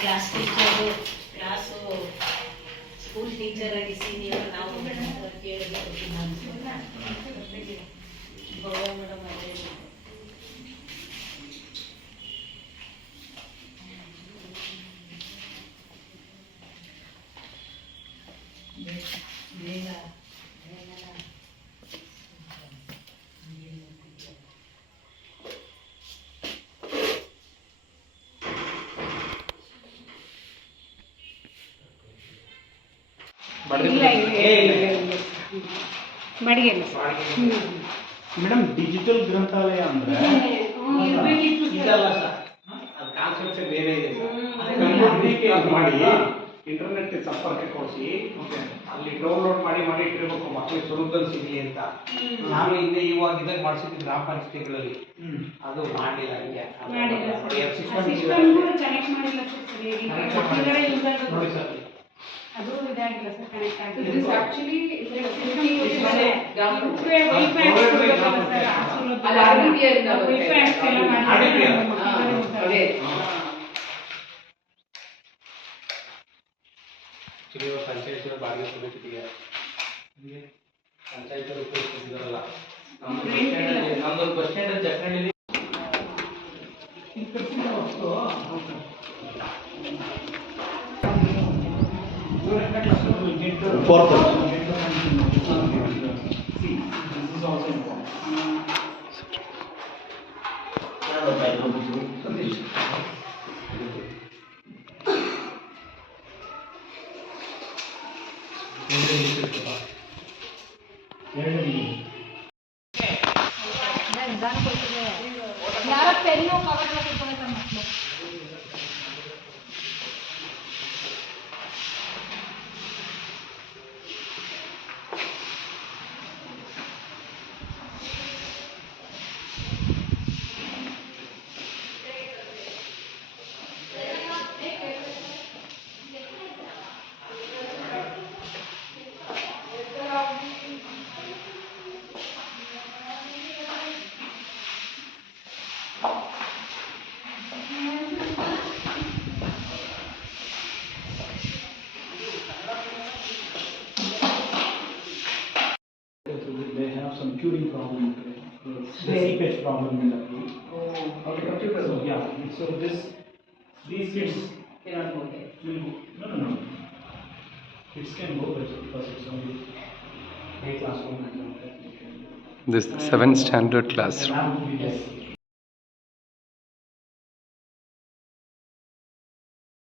Class teacher class school teacher ಆಗಿ senior ನಾವು ಕೇಳಿದ್ರೆ ಭವ್ಯ ಮೇಡಮ್ ಅದೇ ಬೇಗ ಮೇಡಮ್ ಡಿಜಿಟಲ್ ಗ್ರಂಥಾಲಯ ಅಂದ್ರೆ ಬೇರೆ ಇದೆ ಮಾಡಿ ಇಂಟರ್ನೆಟ್ ಸಂಪರ್ಕ ಕೊಡಿಸಿ ಅಲ್ಲಿ ಡೌನ್ಲೋಡ್ ಮಾಡಿ ಇಟ್ಟಿರ್ಬೇಕು ಮಕ್ಕಳಿಗೆ ಸುಲಭದಲ್ಲಿ ಸಿಗಲಿ ಅಂತ. ನಾನು ಹಿಂದೆ ಇವಾಗ ಇದಕ್ಕೆ ಮಾಡಿಸಿದ್ವಿ ಗ್ರಾಮ ಪಂಚಾಯತಿಗಳಲ್ಲಿ, ಅದು ಮಾಡಿಲ್ಲ. ಹಂಗೆ ನೋಡಿ ಸರ್, ಅದು ಇದಾಗಿಲ್ಲ ಸರ್, ಕನೆಕ್ಟ್ ಆಗಿಲ್ಲ. ಆಕ್ಚುಲಿ ಪಂಚಾಯತ್ ಬಾಡಿಗೆ ಕೊಟ್ಟಿದ್ದೀವಿ, ಪಂಚಾಯತ್ ಉಪಯೋಗಿಸಿದಾರಲ್ಲ. ನಮ್ದೊಂದು ಬಸ್ ಸ್ಟ್ಯಾಂಡ್ ಜಕ್ಕಂಡಿ fourth ಯಾರ ಪೆನ್ನು ಕವರ್ ಹಾಕಿಕೊಂಡು ಮಕ್ಕಳು some curing problem, seepage problem in the food. Okay, computer. So yeah, so these kids cannot go there. No. Kids can go, but because it's only 8 classroom. This 7th standard classroom.